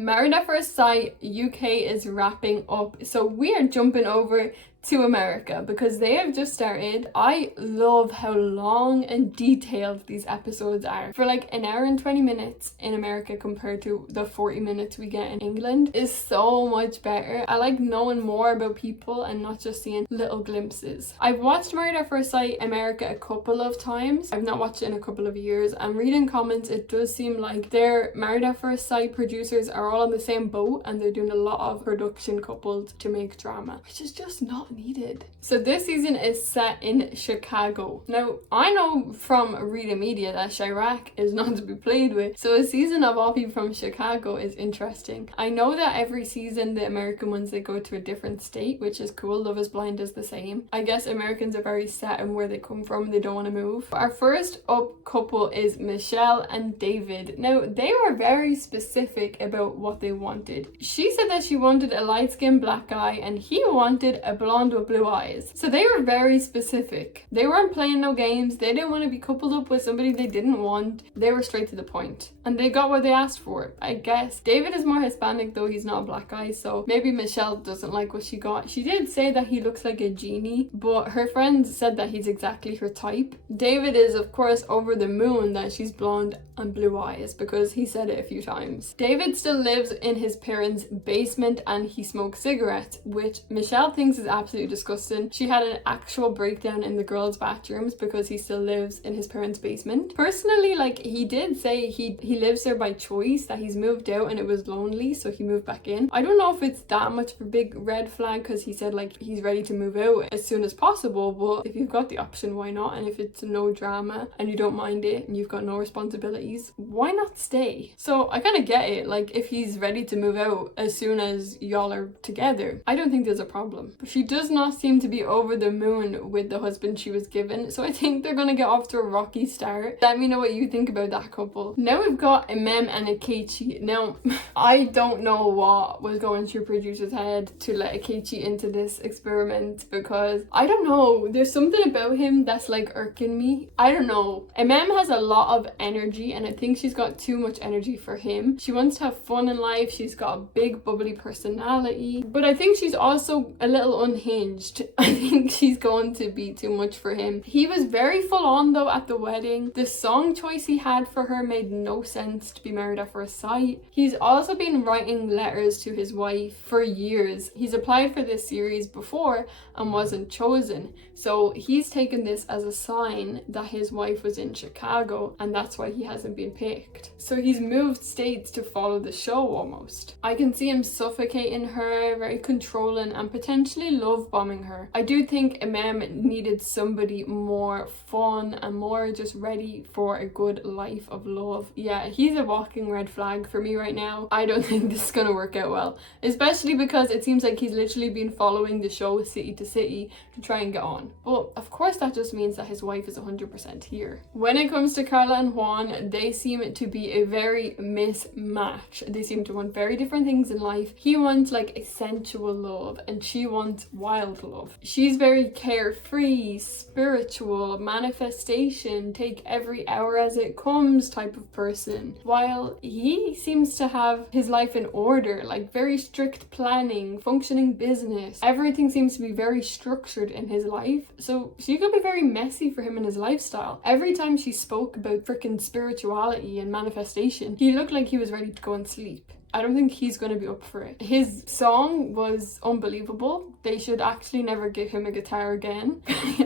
Married at First Sight UK is wrapping up, so we are jumping over to America because they have just started. I love how long and detailed these episodes are. For like an hour and 20 minutes in America compared to the 40 minutes we get in England is so much better. I like knowing more about people and not just seeing little glimpses. I've watched Married at First Sight America a couple of times. I've not watched it in a couple of years, and reading comments, it does seem like their Married at First Sight producers are all on the same boat and they're doing a lot of production coupled to make drama, which is just not needed. So this season is set in Chicago. Now, I know from reading media that Chirac is not to be played with, so a season of all people from Chicago is interesting. I know that every season the American ones, they go to a different state, which is cool. Love is Blind is the same. I guess Americans are very set in where they come from. They don't want to move. Our first up couple is Michelle and David. Now, they were very specific about what they wanted. She said that she wanted a light-skinned black guy and he wanted a blonde with blue eyes. So they were very specific. They weren't playing no games. They didn't want to be coupled up with somebody they didn't want. They were straight to the point. And they got what they asked for, I guess. David is more Hispanic, though he's not a black guy, so maybe Michelle doesn't like what she got. She did say that he looks like a genie, but her friends said that he's exactly her type. David is, of course, over the moon that she's blonde and blue eyes because he said it a few times. David still lives in his parents' basement and he smokes cigarettes, which Michelle thinks is absolutely disgusting. She had an actual breakdown in the girls' bathrooms because he still lives in his parents' basement. Personally, like, he did say he lives there by choice, that he's moved out and it was lonely, so he moved back in. I don't know if it's that much of a big red flag because he said like he's ready to move out as soon as possible, but if you've got the option, why not? And if it's no drama and you don't mind it and you've got no responsibilities, why not stay? So I kind of get it, like if he's ready to move out as soon as y'all are together, I don't think there's a problem. But she does not seem to be over the moon with the husband she was given, so I think they're gonna get off to a rocky start. Let me know what you think about that couple. Now we've got a Mem and a Kechi. Now, I don't know what was going through producer's head to let a Kechi into this experiment because I don't know, there's something about him that's like irking me. I don't know. Mem has a lot of energy and I think she's got too much energy for him. She wants to have fun in life. She's got a big bubbly personality, but I think she's also a little unhinged. I think she's going to be too much for him. He was very full on though at the wedding. The song choice he had for her made no sense to be Married at First Sight. He's also been writing letters to his wife for years. He's applied for this series before and wasn't chosen. So he's taken this as a sign that his wife was in Chicago and that's why he hasn't been picked. So he's moved states to follow the show almost. I can see him suffocating her, very controlling and potentially love bombing her. I do think Mem needed somebody more fun and more just ready for a good life of love. Yeah, he's a walking red flag for me right now. I don't think this is gonna work out well, especially because it seems like he's literally been following the show city to city to try and get on. But of course that just means that his wife is 100% here. When it comes to Carla and Juan, they seem to be a very mismatch. They seem to want very different things in life. He wants like a sensual love and she wants wild love. She's very carefree, spiritual, manifestation, take every hour as it comes type of person, while he seems to have his life in order, like very strict planning, functioning business. Everything seems to be very structured in his life, so she could be very messy for him in his lifestyle. Every time she spoke about freaking spirituality and manifestation, he looked like he was ready to go and sleep. I don't think he's going to be up for it. His song was unbelievable. They should actually never give him a guitar again.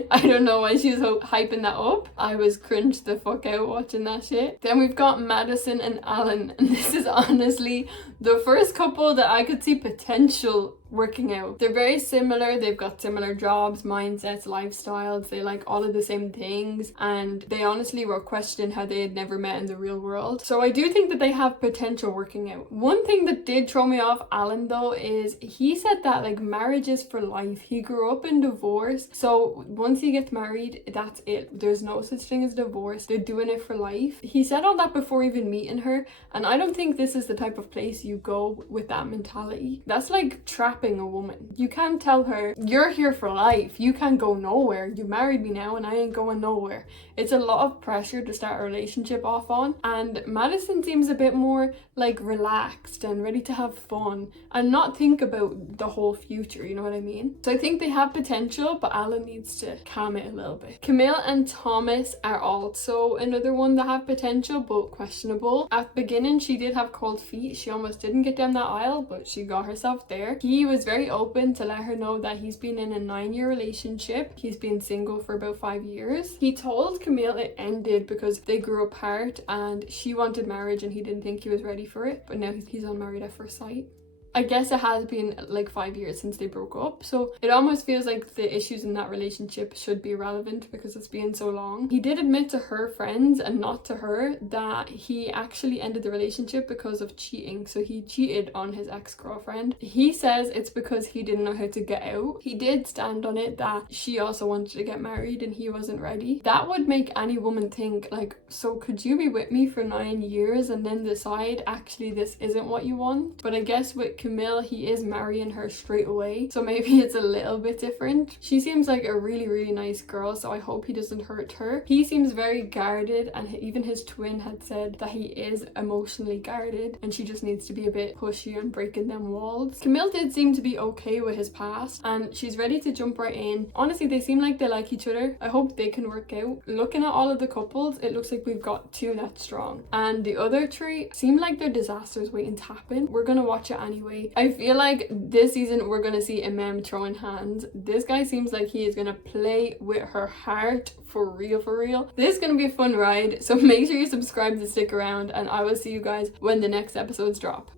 I don't know why she was hyping that up. I was cringed the fuck out watching that shit. Then we've got Madison and Allan, and this is honestly the first couple that I could see potential working out. They're very similar. They've got similar jobs, mindsets, lifestyles. They like all of the same things, and they honestly were questioning how they had never met in the real world. So I do think that they have potential working out. One thing that did throw me off Allan though is he said that like marriage is for life. He grew up in divorce, so once he gets married, that's it. There's no such thing as divorce. They're doing it for life. He said all that before even meeting her, and I don't think this is the type of place you go with that mentality. That's like trapped trapping a woman. You can't tell her, you're here for life, you can't go nowhere, you married me now and I ain't going nowhere. It's a lot of pressure to start a relationship off on, and Madison seems a bit more like relaxed and ready to have fun and not think about the whole future, you know what I mean? So I think they have potential, but Allan needs to calm it a little bit. Camille and Thomas are also another one that have potential, but questionable. At the beginning, she did have cold feet. She almost didn't get down that aisle, but she got herself there. He was very open to let her know that he's been in a 9-year relationship. He's been single for about 5 years. He told Camille it ended because they grew apart and she wanted marriage and he didn't think he was ready for it, but now he's on Married at First Sight. I guess it has been like 5 years since they broke up, so it almost feels like the issues in that relationship should be irrelevant because it's been so long. He did admit to her friends and not to her that he actually ended the relationship because of cheating, so he cheated on his ex-girlfriend. He says it's because he didn't know how to get out. He did stand on it that she also wanted to get married and he wasn't ready. That would make any woman think like, so could you be with me for 9 years and then decide actually this isn't what you want? But I guess with Camille, he is marrying her straight away, so maybe it's a little bit different. She seems like a really nice girl, so I hope he doesn't hurt her. He seems very guarded, and even his twin had said that he is emotionally guarded and she just needs to be a bit pushy and breaking them walls. Camille did seem to be okay with his past and she's ready to jump right in. Honestly, they seem like they like each other. I hope they can work out. Looking at all of the couples, it looks like we've got 2 that's strong, and the other 3 seem like they're disasters waiting to happen. We're gonna watch it anyway. I feel like this season we're gonna see Imam throwing hands. This guy seems like he is gonna play with her heart for real. This is gonna be a fun ride, so make sure you subscribe to stick around, and I will see you guys when the next episodes drop.